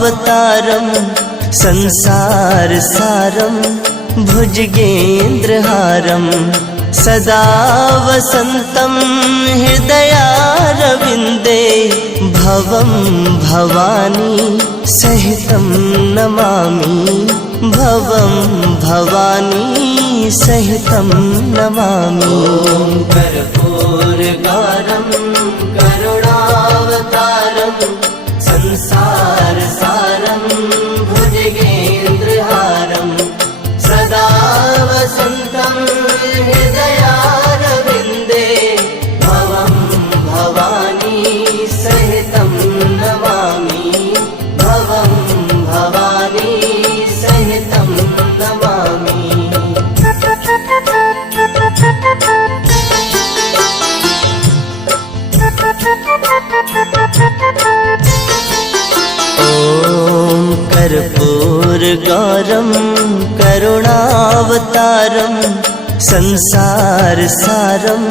करुणावतारं संसारसारं भुजगेन्द्रहारं सदा वसन्तं हृदयारविन्दे भवं भवानी सहितं नमामि भवं भवानी सहितं नमामि। कर्पूरगारं करुणावतारं संसारसारं भुजगेन्द्रहारं सदा वसन्तं हृदयारविन्दे भवं भवानी सहितं नमामि भवं भवानी सहितं नमामि। ॐ कर्पूरगारं करुणावतारं संसारसारं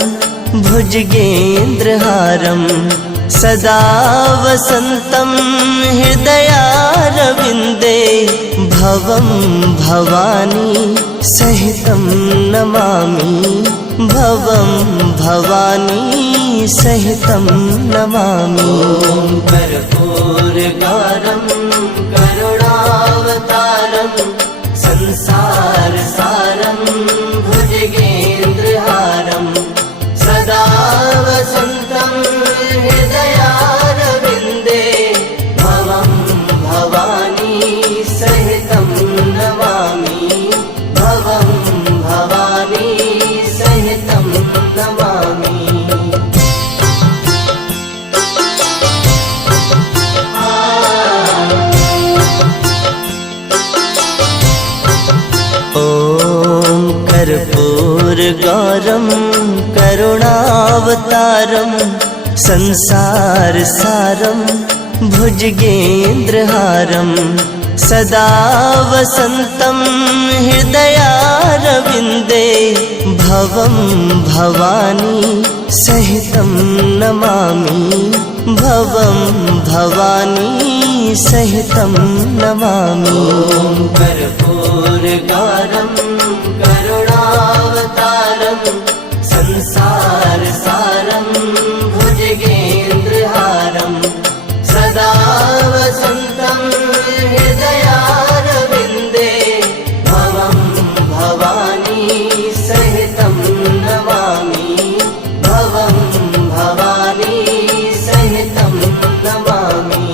भुजगेन्द्रहारं सदा वसन्तं हृदयारविन्दे भवं भवानी सहितं नमामि भवं भवानी सहितं नमामि। कर्पूरगारं करुणावतारं संसारसारं भुजगेन्द्रहारं सदा वसन्तं हृदयारविन्दे भवं भवानी सहितं नमामि भवं भवानी सहितं नमामि। ॐ कर्पूरगारं करुणावतारं संसारसारं भुजगेन्द्रहारं सदा वसन्तं हृदयारविन्दे भवं भवानी सहितं नमामि भवं भवानी सहितं नमामि। कर्पूरगारं करुणावतारं संसारसारं भुजगेन्द्रहारं सदा वसन्तं हृदयारविन्दे भवं भवानी सहितं नमामि भवं भवानी सहितं नमामि।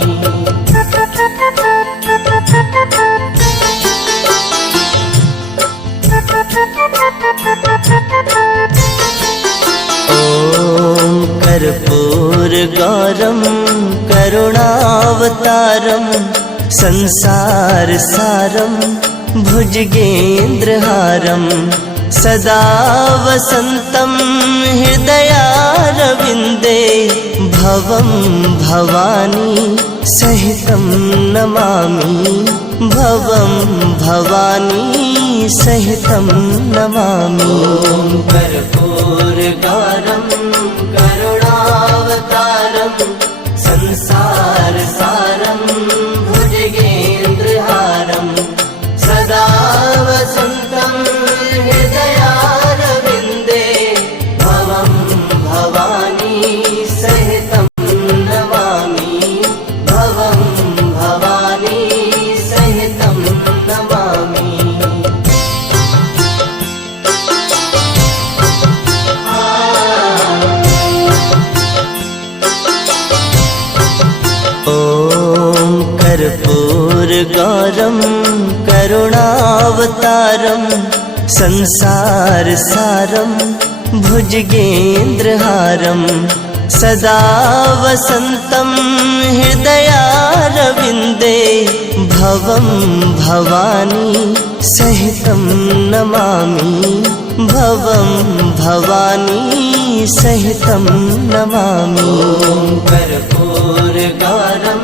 ॐ कर्पूरगारं करुणावतारं संसारसारं भुजगेन्द्रहारं सदा वसन्तं हृदयारविन्दे भवं भवानी सहितं नमामि भवं भवानी सहितं नमामि। कर्पूरगारं करुणावतारं संसारसारं भुजगेन्द्रहारं सदा वसन्तं हृदयारविन्दे भवं भवानी सहितं नमामि भवं भवानी सहितं नमामि। ॐ कर्पूरगारं करुणावतारं संसारसारं भुजगेन्द्रहारं सदा वसन्तं हृदयारविन्दे भवं भवानी सहितं नमामि भवं भवानी सहितं नमामि। कर्पूरगारं